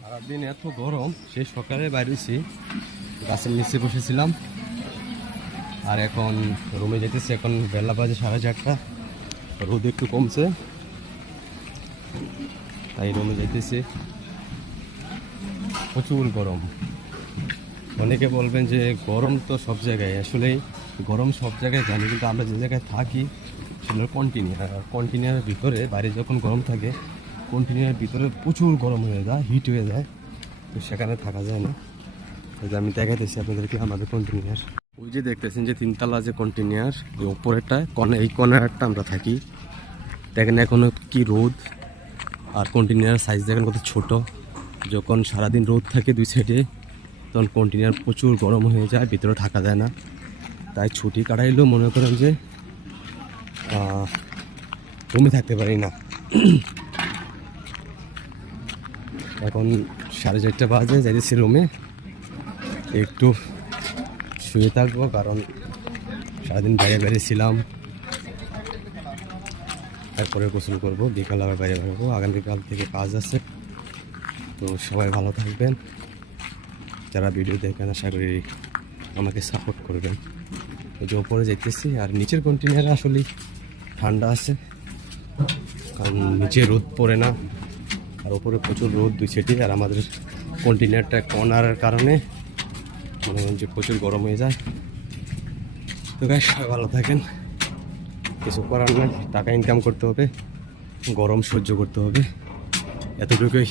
সারাদিন এত গরম, সেই সকালে বাইরেছি, গাছের নিচে বসেছিলাম আর এখন রুমে যেতেছি। এখন বেলা বাজে 4:30, রোদ একটু কমছে তাই রুমে যেতেছি। প্রচুর গরম। অনেকে বলবেন যে গরম তো সব জায়গায়, আসলেই গরম সব জায়গায় জানি, কিন্তু আমরা যে জায়গায় থাকি সেগুলো কন্টিনিউর ভিতরে, বাইরে যখন গরম থাকে কন্টিনিউর ভিতরে প্রচুর গরম হয়ে যায়, হিট হয়ে যায়, তো সেখানে থাকা যায় না। এই যে আমি দেখাতেছি আপনাদেরকে আমাদের কন্টিনিউর। ওই যে দেখতেছেন যে 3তলা যে কন্টিনিউর, এই ওপরেরটা এই কর্নারটা আমরা থাকি। দেখেন এখনো কি রোদ, আর কন্টিনিউর সাইজ দেখেন কত ছোট। যখন সারাদিন রোদ থাকে দুই সাইডে তখন কন্টিনিউর প্রচুর গরম হয়ে যায়, ভিতরে থাকা যায় না। তাই ছুটি কাটাইলেও মনে করেন যে রুমে থাকতে পারি না। এখন 4:30 বাজে, যাইতেছি রুমে, একটু শুয়ে থাকবো, কারণ সারাদিন বাইরে বাইরে ছিলাম। তারপরে গোসল করবো, বিকাল আবার বাইরে বেরোবো, আগামীকাল থেকে কাজ আছে। তো সবাই ভালো থাকবেন, যারা ভিডিও দেখেন আশা করি আমাকে সাপোর্ট করবেন। ওই যে ওপরে যেতেছি, আর নিচের কন্টেনারে আসলে ঠান্ডা আছে, কারণ নিচে রোদ পড়ে না, আর ওপরে প্রচুর রোদ দুই সাইডে। আর আমাদের কন্টেনারটা কর্নারের কারণে মনে হয় যে প্রচুর গরম হয়ে যায়। তো গাইস সবাই ভালো থাকেন, কিছু করার নাই, টাকা ইনকাম করতে হবে, গরম সহ্য করতে হবে, এতটুকুই।